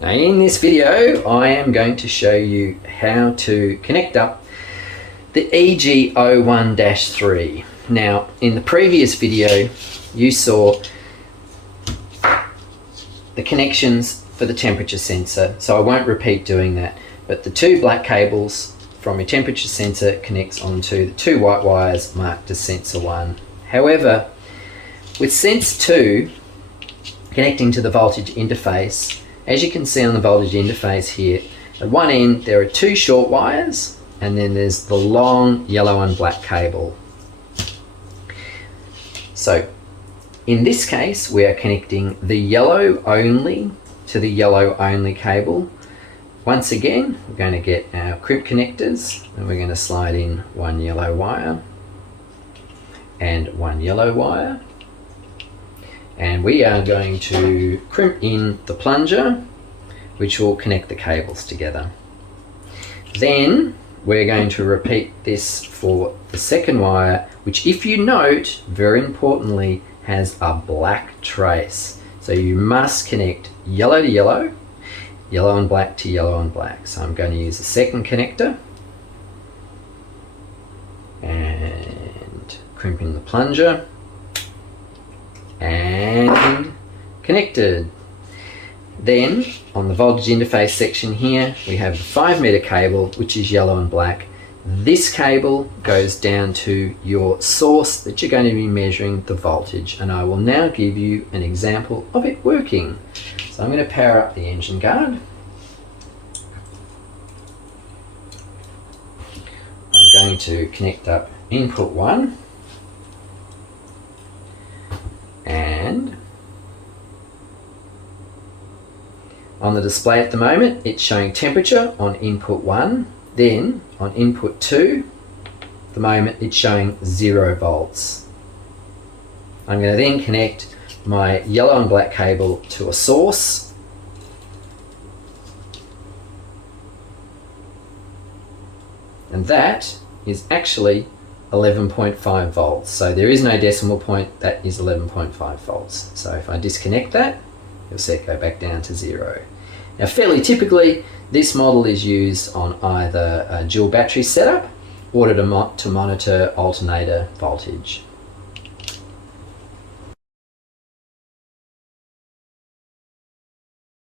Now in this video I am going to show you how to connect up the EGO1-3. Now in the previous video you saw the connections for the temperature sensor, so I won't repeat doing that, but the two black cables from your temperature sensor connects onto the two white wires marked as sensor 1. However, with sensor 2 connecting to the voltage interface, as you can see on the voltage interface here, at one end there are two short wires and then there's the long yellow and black cable. So in this case we are connecting the yellow only to the yellow only cable. Once again we're going to get our crimp connectors and we're going to slide in one yellow wire and one yellow wire, and we are going to crimp in the plunger which will connect the cables together. Then we're going to repeat this for the second wire, which, if you note, very importantly has a black trace. So you must connect yellow to yellow, yellow and black to yellow and black. So I'm going to use the second connector and crimp in the plunger and connected. Then on the voltage interface section here we have the 5 meter cable, which is yellow and black. This cable goes down to your source that you're going to be measuring the voltage, and I will now give you an example of it working. So I'm going to power up the engine guard. I'm going to connect up input 1 and on the display at the moment it's showing temperature on input 1, then on input 2 at the moment it's showing 0 volts. I'm going to then connect my yellow and black cable to a source and that is actually 11.5 volts. So there is no decimal point, that is 11.5 volts. So if I disconnect that, you'll see it go back down to 0. Now fairly typically this model is used on either a dual battery setup or to monitor alternator voltage.